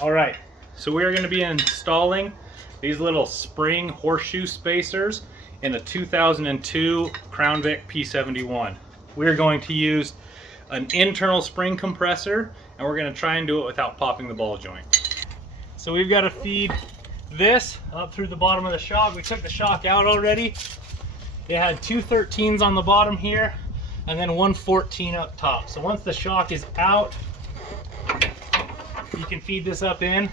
All right, so we're going to be installing these little spring horseshoe spacers in a 2002 Crown Vic P71. We're going to use an internal spring compressor, and we're going to try and do it without popping the ball joint. So we've got to feed this up through the bottom of the shock. We took the shock out already. It had two 13s on the bottom here, and then one 14 up top. So once the shock is out, you can feed this up in,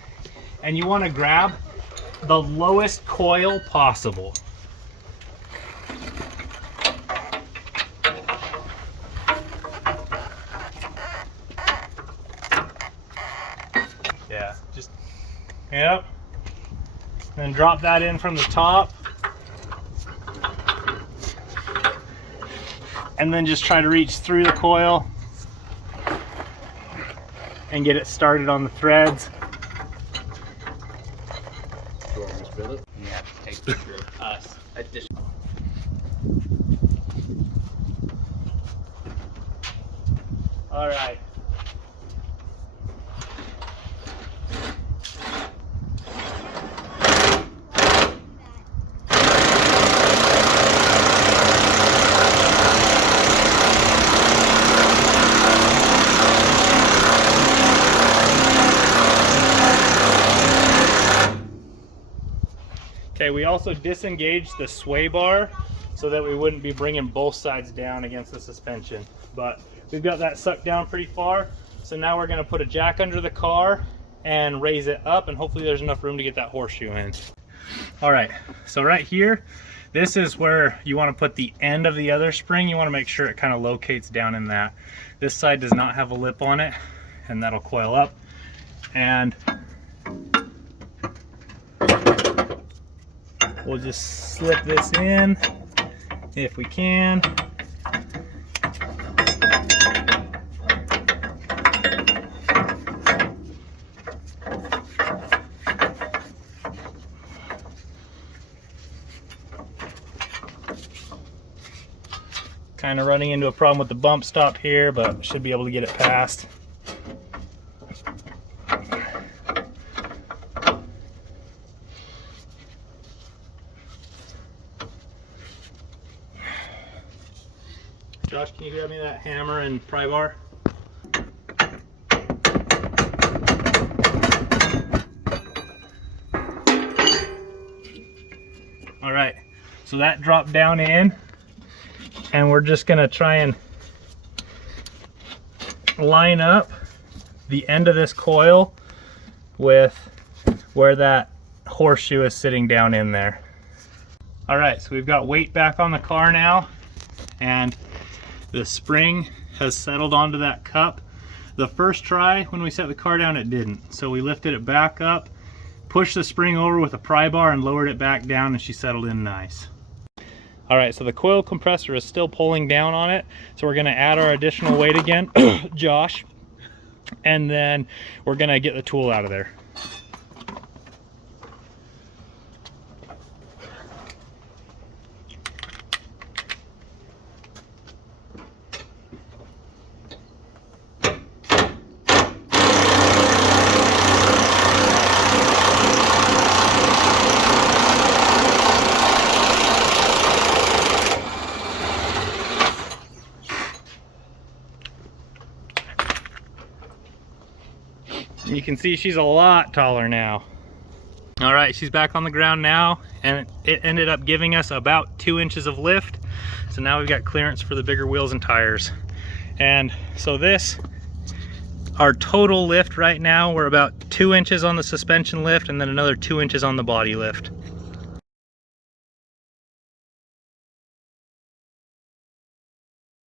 and you want to grab the lowest coil possible. Yeah, just, yep. Then drop that in from the top. And then just try to reach through the coil and get it started on the threads. Do you want me to spin it? Yeah, take a picture of us. All right. Okay, we also disengaged the sway bar so that we wouldn't be bringing both sides down against the suspension. But we've got that sucked down pretty far. So now we're gonna put a jack under the car and raise it up, and hopefully there's enough room to get that horseshoe in. All right, so right here, this is where you wanna put the end of the other spring. You wanna make sure it kind of locates down in that. This side does not have a lip on it, and that'll coil up. And we'll just slip this in if we can. Kind of running into a problem with the bump stop here, but should be able to get it past. Josh, can you grab me that hammer and pry bar? All right, so that dropped down in, and we're just gonna try and line up the end of this coil with where that horseshoe is sitting down in there. All right, so we've got weight back on the car now, and the spring has settled onto that cup. The first try when we set the car down, it didn't. So we lifted it back up, pushed the spring over with a pry bar, and lowered it back down, and she settled in nice. All right, so the coil compressor is still pulling down on it. So we're gonna add our additional weight again, Josh, and then we're gonna get the tool out of there. You can see she's a lot taller now. All right, she's back on the ground now, and it ended up giving us about 2 inches of lift. So now we've got clearance for the bigger wheels and tires. And so this, our total lift right now, we're about 2 inches on the suspension lift and then another 2 inches on the body lift.